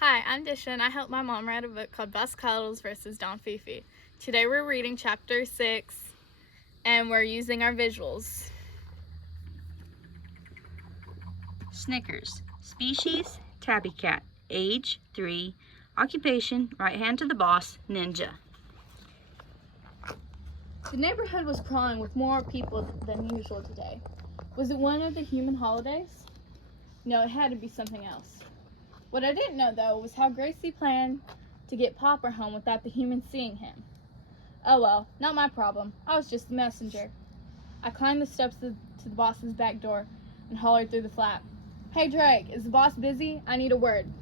Hi, I'm Disha and I helped my mom write a book called Cuddles versus Don Fifi. Today we're reading chapter 6 and we're using our visuals. Snickers. Species, tabby cat. Age, 3. Occupation, right hand to the boss, ninja. The neighborhood was crawling with more people than usual today. Was it one of the human holidays? No, it had to be something else. What I didn't know, though, was how Gracie planned to get Popper home without the humans seeing him. Oh well, not my problem. I was just the messenger. I climbed the steps to the boss's back door and hollered through the flap. Hey Drake, is the boss busy? I need a word.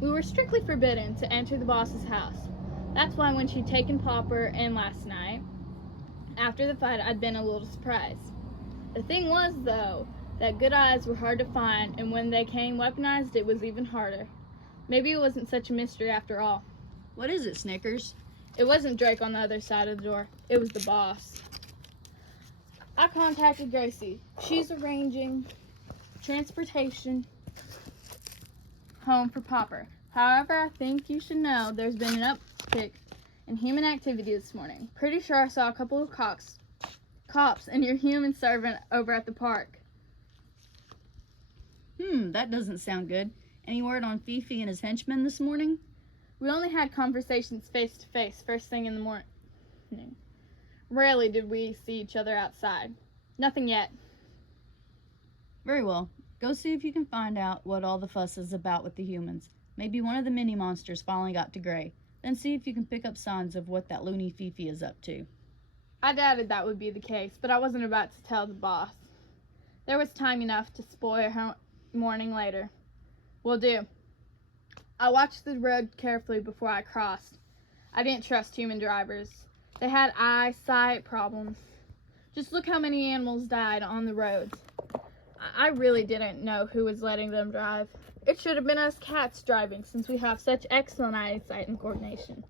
We were strictly forbidden to enter the boss's house. That's why when she'd taken Popper in last night, after the fight, I'd been a little surprised. The thing was, though, that good eyes were hard to find, and when they came weaponized, it was even harder. Maybe it wasn't such a mystery after all. What is it, Snickers? It wasn't Drake on the other side of the door. It was the boss. I contacted Gracie. She's arranging transportation home for Popper. However, I think you should know there's been an uptick in human activity this morning. Pretty sure I saw a couple of cops and your human servant over at the park. That doesn't sound good. Any word on Fifi and his henchmen this morning? We only had conversations face to face first thing in the morning. Rarely did we see each other outside. Nothing yet. Very well. Go see if you can find out what all the fuss is about with the humans. Maybe one of the mini-monsters finally got to Gray. Then see if you can pick up signs of what that loony Fifi is up to. I doubted that would be the case, but I wasn't about to tell the boss. There was time enough to spoil her morning later. Will do. I watched the road carefully before I crossed. I didn't trust human drivers. They had eyesight problems. Just look how many animals died on the roads. I really didn't know who was letting them drive. It should have been us cats driving, since we have such excellent eyesight and coordination.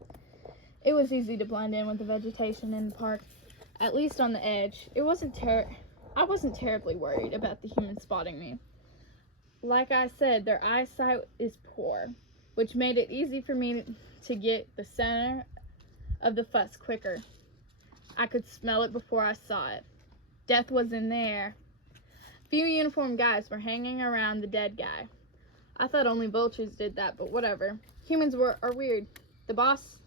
It was easy to blend in with the vegetation in the park, at least on the edge. I wasn't terribly worried about the humans spotting me. Like I said, their eyesight is poor, which made it easy for me to get the center of the fuss quicker. I could smell it before I saw it. Death was in the air. Few uniformed guys were hanging around the dead guy. I thought only vultures did that, but whatever. Humans are weird. The boss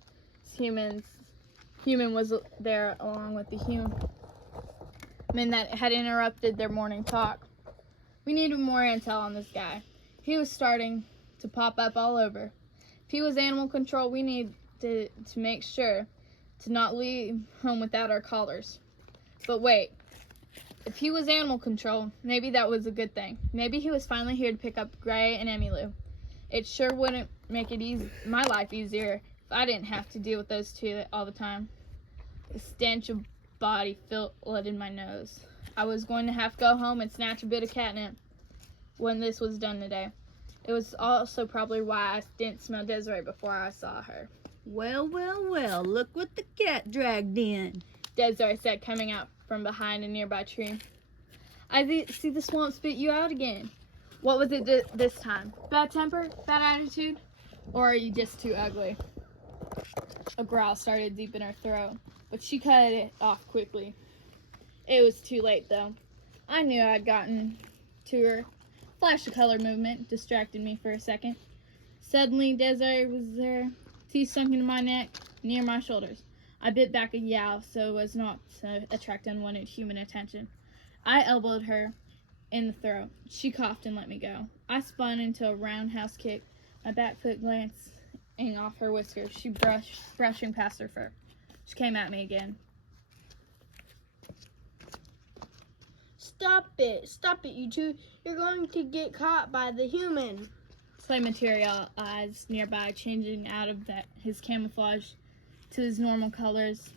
human was there along with the human that had interrupted their morning talk. We needed more intel on this guy. He was starting to pop up all over. If he was animal control, we needed to make sure to not leave home without our collars. But wait, if he was animal control, maybe that was a good thing. Maybe he was finally here to pick up Gray and Emmylou. It sure wouldn't make it my life easier if I didn't have to deal with those two all the time. The stench of body flooded my nose. I was going to have to go home and snatch a bit of catnip when this was done today. It was also probably why I didn't smell Desiree before I saw her. Well, look what the cat dragged in, Desiree said, coming out from behind a nearby tree. I see the swamp spit you out again. What was it this time? Bad temper? Bad attitude? Or are you just too ugly? A growl started deep in her throat, but she cut it off quickly. It was too late, though. I knew I'd gotten to her. Flash of color movement distracted me for a second. Suddenly, Desiree was there, teeth sunk into my neck, near my shoulders. I bit back a yowl so as not to attract unwanted human attention. I elbowed her in the throat. She coughed and let me go. I spun into a roundhouse kick, my back foot glancing off her whiskers. She brushing past her fur. She came at me again. Stop it, you two. You're going to get caught by the human. Clay materialized nearby, changing out of his camouflage to his normal colors.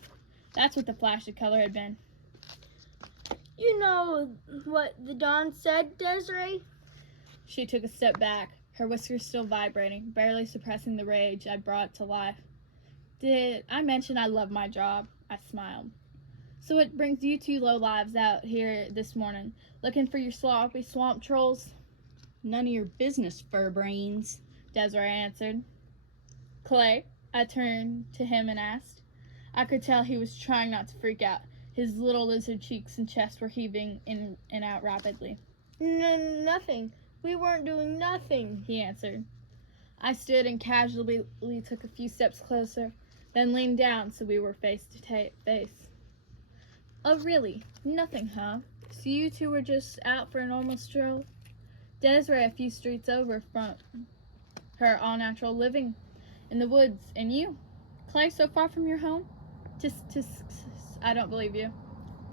That's what the flash of color had been. You know what the Don said, Desiree? She took a step back, her whiskers still vibrating, barely suppressing the rage I brought to life. Did I mention I love my job? I smiled. So what brings you two lowlives out here this morning? Looking for your sloppy swamp trolls? None of your business, fur brains. Desiree answered. Clay, I turned to him and asked. I could tell he was trying not to freak out. His little lizard cheeks and chest were heaving in and out rapidly. Nothing. We weren't doing nothing, he answered. I stood and casually took a few steps closer, then leaned down so we were face to face. Oh, really? Nothing, huh? So you two were just out for a normal stroll? Desiree a few streets over from her all-natural living in the woods, and you? Clay, so far from your home? I don't believe you.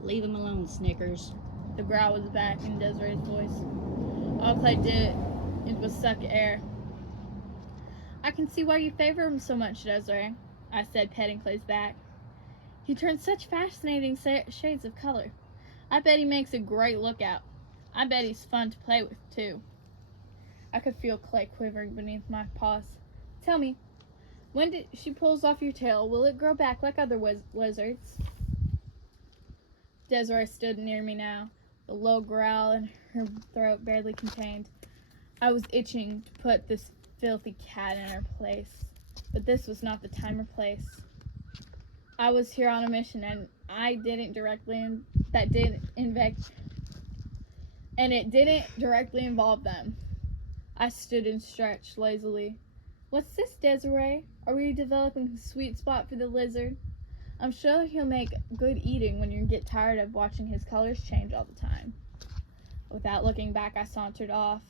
Leave him alone, Snickers. The growl was back in Desiree's voice. All Clay did was suck air. I can see why you favor him so much, Desiree, I said, petting Clay's back. He turns such fascinating shades of color. I bet he makes a great lookout. I bet he's fun to play with, too. I could feel Clay quivering beneath my paws. Tell me, when she pulls off your tail, will it grow back like other lizards? Desiree stood near me now, the low growl in her throat barely contained. I was itching to put this filthy cat in her place, but this was not the time or place. I was here on a mission, and it didn't directly involve them. I stood and stretched lazily. What's this, Desiree? Are we developing a sweet spot for the lizard? I'm sure he'll make good eating when you get tired of watching his colors change all the time. Without looking back, I sauntered off.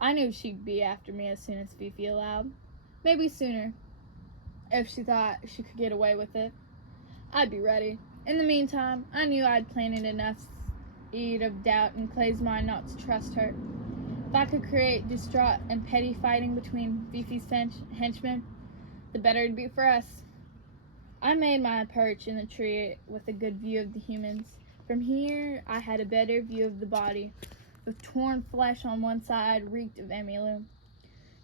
I knew she'd be after me as soon as Fifi allowed. Maybe sooner, if she thought she could get away with it. I'd be ready. In the meantime, I knew I'd planted enough seed of doubt in Clay's mind not to trust her. If I could create distraught and petty fighting between Fifi's henchmen, the better it'd be for us. I made my perch in the tree with a good view of the humans. From here, I had a better view of the body. The torn flesh on one side reeked of Emmylou.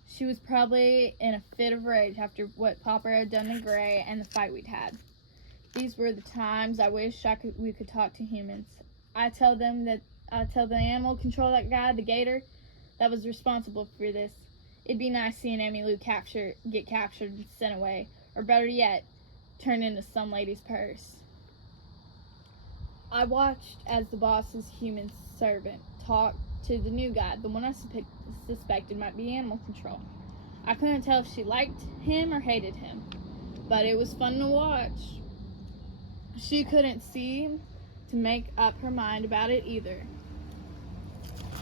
She was probably in a fit of rage after what Popper had done to Gray and the fight we'd had. These were the times I wish we could talk to humans. I tell the animal control that guy, the gator, that was responsible for this. It'd be nice seeing Emmylou get captured and sent away, or better yet, turned into some lady's purse. I watched as the boss's human servant talked to the new guy, the one I suspected might be animal control. I couldn't tell if she liked him or hated him, but it was fun to watch. She couldn't seem to make up her mind about it either.